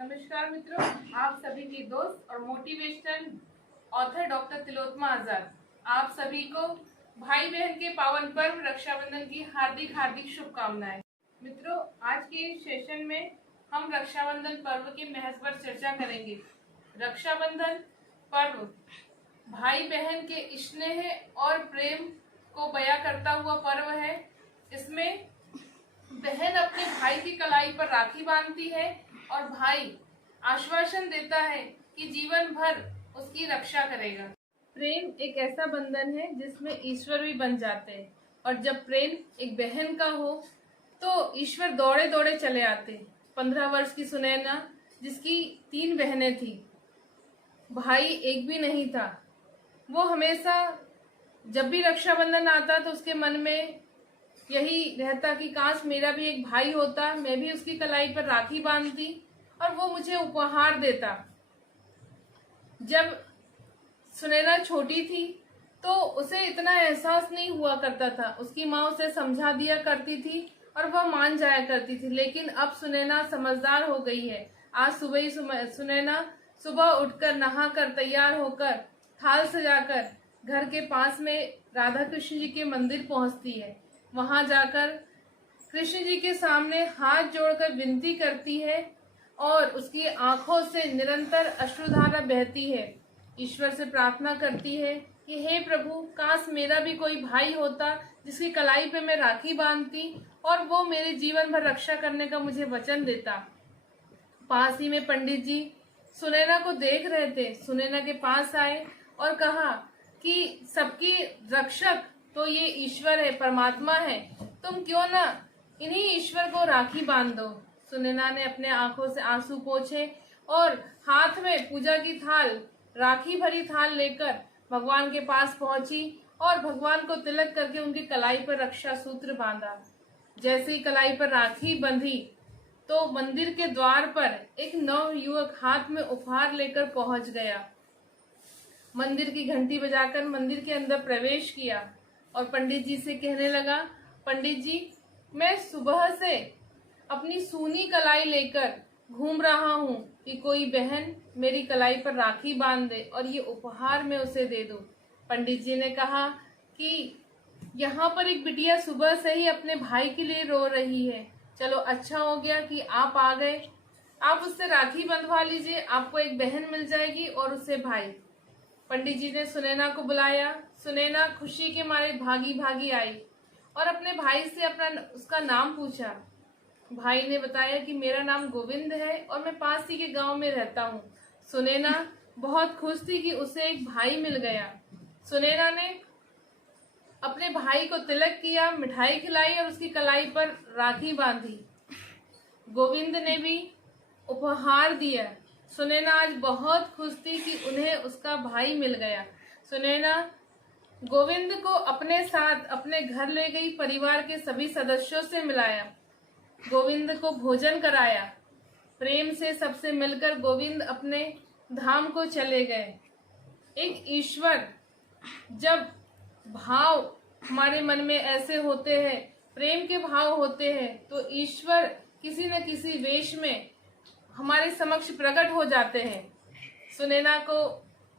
नमस्कार मित्रों, आप सभी की दोस्त और मोटिवेशनल ऑथर डॉक्टर तिलोत्तमा आजाद आप सभी को भाई बहन के पावन पर्व रक्षाबंधन की हार्दिक हार्दिक शुभकामनाएं। मित्रों, आज के इस सेशन में हम रक्षाबंधन पर्व के महत्व पर चर्चा करेंगे। रक्षाबंधन पर्व भाई बहन के स्नेह और प्रेम को बयां करता हुआ पर्व है। इसमें बहन अपने भाई की कलाई पर राखी बांधती है और भाई आश्वासन देता है कि जीवन भर उसकी रक्षा करेगा। प्रेम एक ऐसा बंधन है जिसमें ईश्वर भी बन जाते हैं, और जब प्रेम एक बहन का हो तो ईश्वर दौड़े दौड़े चले आते। 15 वर्ष की सुनैना, जिसकी 3 बहनें थी, भाई एक भी नहीं था, वो हमेशा जब भी रक्षाबंधन आता तो उसके मन में यही रहता कि काश मेरा भी एक भाई होता, मैं भी उसकी कलाई पर राखी बांधती और वो मुझे उपहार देता। जब सुनैना छोटी थी तो उसे इतना एहसास नहीं हुआ करता था, उसकी माँ उसे समझा दिया करती थी और वह मान जाया करती थी। लेकिन अब सुनैना समझदार हो गई है। आज सुबह ही सुनैना सुबह उठकर नहाकर तैयार होकर थाल सजाकर घर के पास में राधा कृष्ण जी के मंदिर पहुंचती है। वहां जाकर कृष्ण जी के सामने हाथ जोड़कर विनती करती है और उसकी आंखों से निरंतर अश्रुधारा बहती है। ईश्वर से प्रार्थना करती है कि हे प्रभु, काश मेरा भी कोई भाई होता जिसकी कलाई पे मैं राखी बांधती और वो मेरे जीवन भर रक्षा करने का मुझे वचन देता। पास ही में पंडित जी सुनैना को देख रहे थे। सुनैना के पास आए और कहा कि सबकी रक्षक तो ये ईश्वर है, परमात्मा है, तुम क्यों ना इन्हीं ईश्वर को राखी बांध दो। सुनैना ने अपने आंखों से आंसू पोंछे और हाथ में पूजा की थाल, राखी भरी थाल लेकर भगवान के पास पहुंची और भगवान को तिलक करके उनकी कलाई पर रक्षा सूत्र बांधा। जैसे ही कलाई पर राखी बंधी तो मंदिर के द्वार पर एक नव युवक हाथ में उपहार लेकर पहुंच गया। मंदिर की घंटी बजाकर मंदिर के अंदर प्रवेश किया और पंडित जी से कहने लगा, पंडित जी, मैं सुबह से अपनी सूनी कलाई लेकर घूम रहा हूँ कि कोई बहन मेरी कलाई पर राखी बांध दे और ये उपहार मैं उसे दे दूं। पंडित जी ने कहा कि यहाँ पर एक बिटिया सुबह से ही अपने भाई के लिए रो रही है। चलो, अच्छा हो गया कि आप आ गए, आप उससे राखी बंधवा लीजिए, आपको एक बहन मिल जाएगी और उससे भाई। पंडित जी ने सुनैना को बुलाया। सुनैना खुशी के मारे भागी भागी आई और अपने भाई से उसका नाम पूछा। भाई ने बताया कि मेरा नाम गोविंद है और मैं पास ही के गांव में रहता हूँ। सुनैना बहुत खुश थी कि उसे एक भाई मिल गया। सुनैना ने अपने भाई को तिलक किया, मिठाई खिलाई और उसकी कलाई पर राखी बांधी। गोविंद ने भी उपहार दिया। सुनैना आज बहुत खुश थी कि उन्हें उसका भाई मिल गया। सुनैना गोविंद को अपने साथ अपने घर ले गई, परिवार के सभी सदस्यों से मिलाया, गोविंद को भोजन कराया। प्रेम से सबसे मिलकर गोविंद अपने धाम को चले गए। एक ईश्वर, जब भाव हमारे मन में ऐसे होते हैं, प्रेम के भाव होते हैं, तो ईश्वर किसी न किसी वेश में हमारे समक्ष प्रकट हो जाते हैं। सुनैना को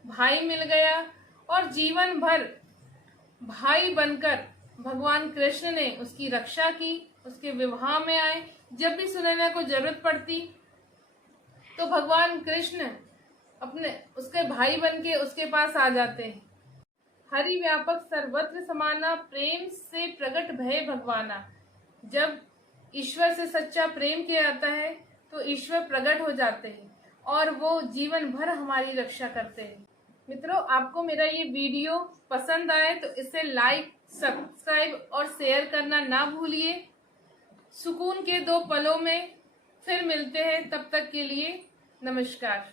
भाई मिल गया और जीवन भर भाई बनकर भगवान कृष्ण ने उसकी रक्षा की, उसके विवाह में आए। जब भी सुनैना को जरूरत पड़ती तो भगवान कृष्ण उसके भाई बनके उसके पास आ जाते हैं। हरि व्यापक सर्वत्र समाना, प्रेम से प्रकट भय भगवाना। जब ईश्वर से सच्चा प्रेम किया जाता है तो ईश्वर प्रकट हो जाते हैं और वो जीवन भर हमारी रक्षा करते हैं। मित्रों, आपको मेरा ये वीडियो पसंद आए तो इसे लाइक, सब्सक्राइब और शेयर करना ना भूलिए। सुकून के 2 पलों में फिर मिलते हैं, तब तक के लिए नमस्कार।